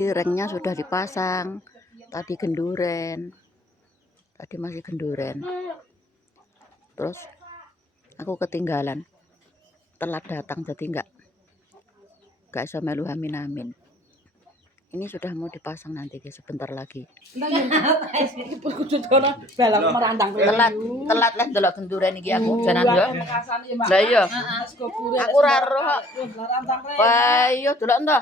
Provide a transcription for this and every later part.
Ringnya sudah dipasang. Tadi genduren. Tadi masih genduren. Terus aku ketinggalan. Telat datang jadi enggak bisa melu amin-amin. Ini sudah mau dipasang nanti guys, sebentar lagi. Telat lah delok genduren iki aku janan yo. Lah iya. Aku ora roh. Wah, iya delok to.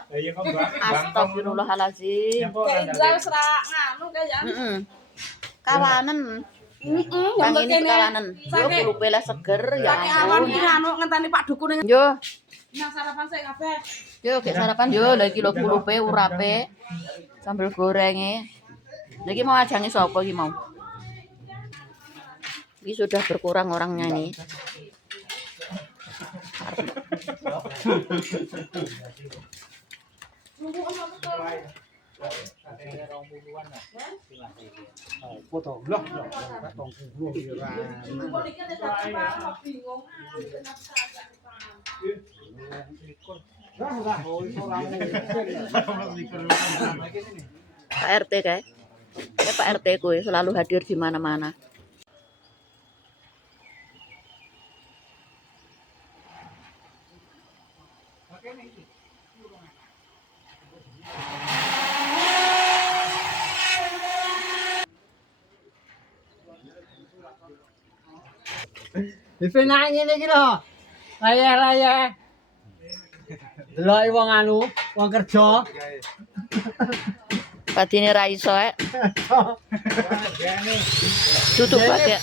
Astagfirullahalazim. Kayak Indra wis ra nganu kaya. Heeh. Kawanen. Yang ini kawanen. Yo kulupe lah seger ya ampun. Anu ngenteni Pak Dukun. Yo. Nang sarapan sik kabeh. Yo kayak sarapan yo lha iki lho kulupe urape sambil gorenge. Lha iki mau ajange sapa iki mau? Ini sudah berkurang orangnya ini. Foto lah, Pak RT kayak, Pak RT gue selalu hadir di mana-mana. dipenak ngene iki lho. Layah-layah. Delok wong anu, wong kerja. Padine ra iso tutup pakai.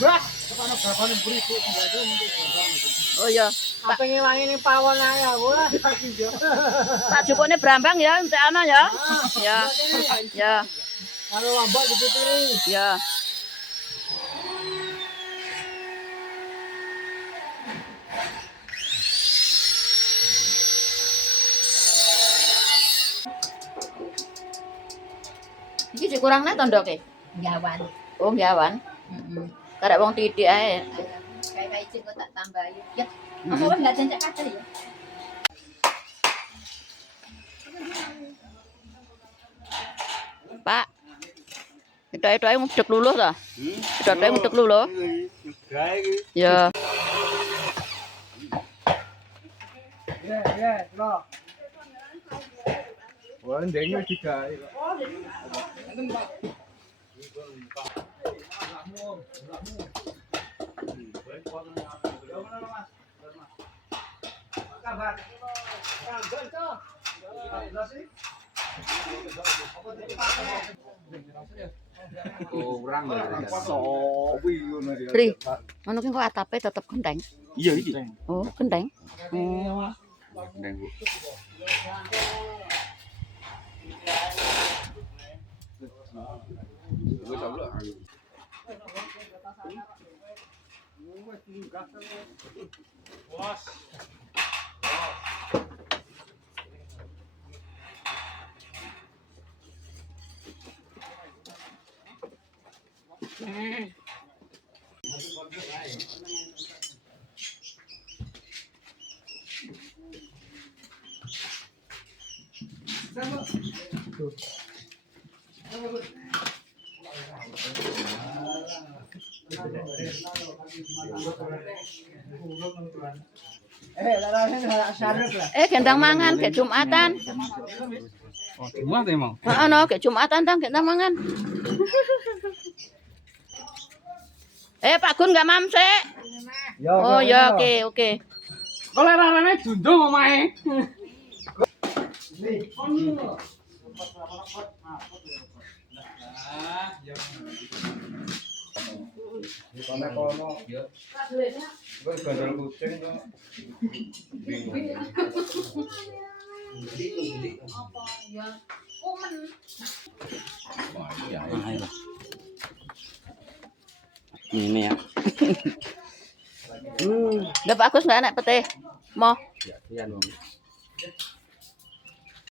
Oh ya, Pak pengen wangi ning pawon ae aku lah. tak jupukne brambang ya, entek ana ya. Ya. Ya. Karo lombok diputiri. Ya. Iki sik kurang nek tondoke. Gawan. Oh, gawan. Heeh. Karek wong titik ae. Kayak izin kok tak tambahin. Ya. Apa wis enggak jancak kader ya? Pak. Itu ngudek luluh ta? Itu ngudek luluh. Ya. Ya, lho. Wah, ndenge juga. Kurang Tri, ngono ki kok atape tetep genteng. Iya iki. Oh, genteng. Oh. Genteng, Bu. Gendang mangan ke Jumatan. Oh, cuma teh mau. Heeh no, ke Jumatan tang gendang mangan. Pak Gun enggak mamse. Oh ya, oke. Kalau rarane dundung omahe. Ini ya. Udah bagus enggak anak pete? Mau? Iya, Bang.